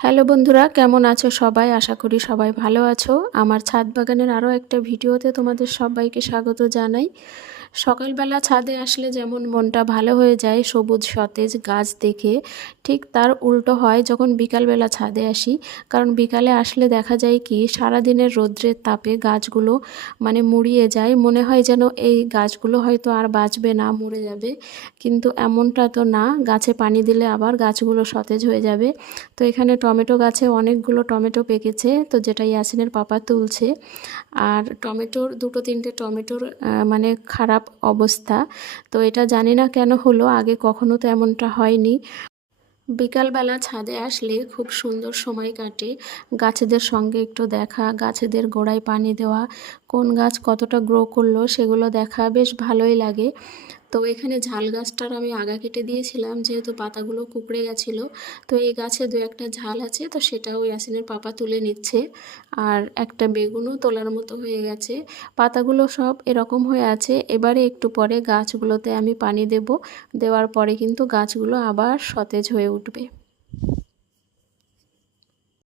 Hello বন্ধুরা, কেমন আছো সবাই? আশা করি সবাই ভালো আছো। আমার ছাদ বাগানের আরও একটা ভিডিওতে তোমাদের সবাইকে স্বাগত জানাই। সকালবেলা ছাদে আসলে যেমন মনটা ভালো হয়ে যায় সবুজ সতেজ গাছ দেখে, ঠিক তার উল্টো হয় যখন বিকালবেলা ছাদে আসি। কারণ বিকালে আসলে দেখা যায় কি সারাদিনের রৌদ্রের তাপে গাছগুলো মুড়িয়ে যায়, মনে হয় যেন এই গাছগুলো হয়তো আর বাঁচবে না, মরে যাবে। কিন্তু এমনটা তো না, গাছে পানি দিলে আবার গাছগুলো সতেজ হয়ে যাবে। তো এখানে টমেটো গাছে অনেকগুলো টমেটো পেকেছে, তো যেটা ইয়াসিনের পাপা তুলছে। আর টমেটোর দুটো তিনটে টমেটোর খারাপ অবস্থা। তো এটা জানি না কেন হলো, আগে কখনো তো এমনটা হয়নি। বিকালবেলা ছাদে আসলে খুব সুন্দর সময় কাটে। গাছেদের সঙ্গে একটু দেখা, গাছেদের গোড়ায় পানি দেওয়া, কোন গাছ কতটা গ্রো করলো সেগুলো দেখা বেশ ভালোই লাগে। তো এখানে ঝাল গাছটার আমি আগা কেটে দিয়েছিলাম, যেহেতু পাতাগুলো কুঁকড়ে গেছিলো। তো এই গাছে দু একটা ঝাল আছে, তো সেটাও ইয়াসিনের পাপা তুলে নিচ্ছে। আর একটা বেগুনও তোলার মতো হয়ে গেছে। পাতাগুলো সব এরকম হয়ে আছে। এবারে একটু পরে গাছগুলোতে আমি পানি দেব, দেওয়ার পরে কিন্তু গাছগুলো আবার সতেজ হয়ে উঠবে।